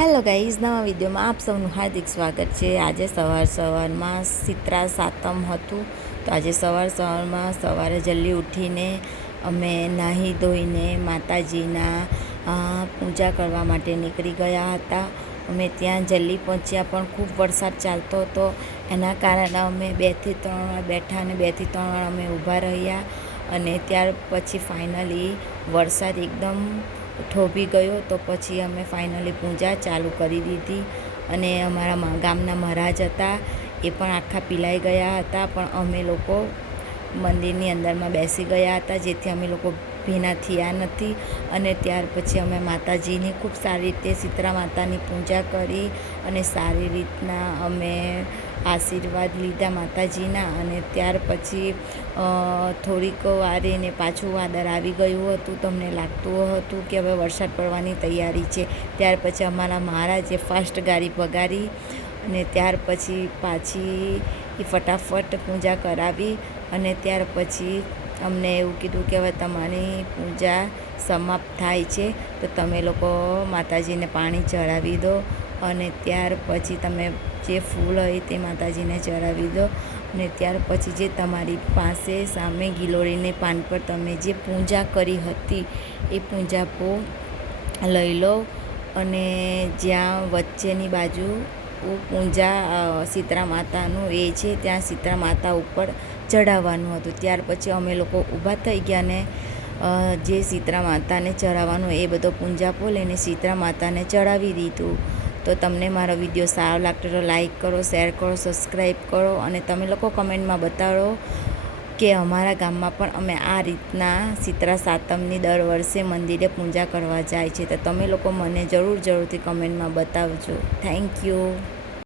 Hello guys, નવા વિડીયોમાં આપ સૌનું હાર્દિક સ્વાગત છે। આજે સવારમાં શીતળા સાતમ હતું, તો આજે સવારમાં સવારે જલ્દી ઉઠીને અમે નાહી ધોઈને માતાજીના પૂજા કરવા માટે નીકળી ગયા હતા। અમે ત્યાં જલ્દી પહોંચ્યા, પણ ખૂબ વરસાદ ચાલતો હતો, એના કારણે અમે 2 થી 3 વાર બેઠા અને 2 થી 3 વાર અમે ઊભા રહ્યા। અને ત્યાર પછી ફાઇનલી વરસાદ એકદમ થોભી ગયો, તો પછી અમે ફાઇનલી પૂજા ચાલુ કરી દીધી। અને અમારા ગામના મહારાજ હતા, એ પણ આખા પીલાઈ ગયા હતા, પણ અમે લોકો મંદિરની અંદરમાં બેસી ગયા હતા, જેથી અમે લોકો ભીના થયા નથી। અને ત્યાર પછી અમે માતાજીની ખૂબ સારી રીતે શીતળા માતાની પૂજા કરી અને સારી રીતના અમે આશીર્વાદ લીધા માતાજીના। અને ત્યાર પછી થોડીક વારે પાછું વાદળ આવી ગયું હતું, તો અમને લાગતું હતું કે હવે વરસાદ પડવાની તૈયારી છે। ત્યાર પછી અમારા મહારાજે ફાસ્ટ ગાડી ભગાડી અને ત્યાર પછી પાછી ફટાફટ પૂજા કરાવી। અને ત્યાર પછી અમને એવું કીધું કે હવે તમારી પૂજા સમાપ્ત થાય છે, તો તમે લોકો માતાજીને પાણી ચડાવી દો અને ત્યાર પછી તમે જે ફૂલ હોય તે માતાજીને ચડાવી દો। અને ત્યાર પછી જે તમારી પાસે સામે ગિલોળીને પાન પર તમે જે પૂજા કરી હતી એ પૂજા પો લઈ લો। અને જ્યાં વચ્ચેની બાજુ પૂજા શીતળા માતાનું એ છે, ત્યાં શીતળા માતા ઉપર ચડાવવાનું હતું। ત્યાર પછી અમે લોકો ઊભા થઈ ગયા ને જે શીતળા માતાને ચડાવવાનું એ બધો પૂંજાપો લઈને શીતળા માતાને ચડાવી દીધું। તો તમને મારો વિડીયો સારો લાગતો તો લાઈક કરો, શેર કરો, સબસ્ક્રાઈબ કરો અને તમે લોકો કમેન્ટમાં બતાવો કે અમારા ગામમાં પણ અમે આ રીતના શીતળા સાતમની દર વર્ષે મંદિરે પૂજા કરવા જાય છે, તો તમે લોકો મને જરૂરથી કમેન્ટમાં બતાવજો। Thank you.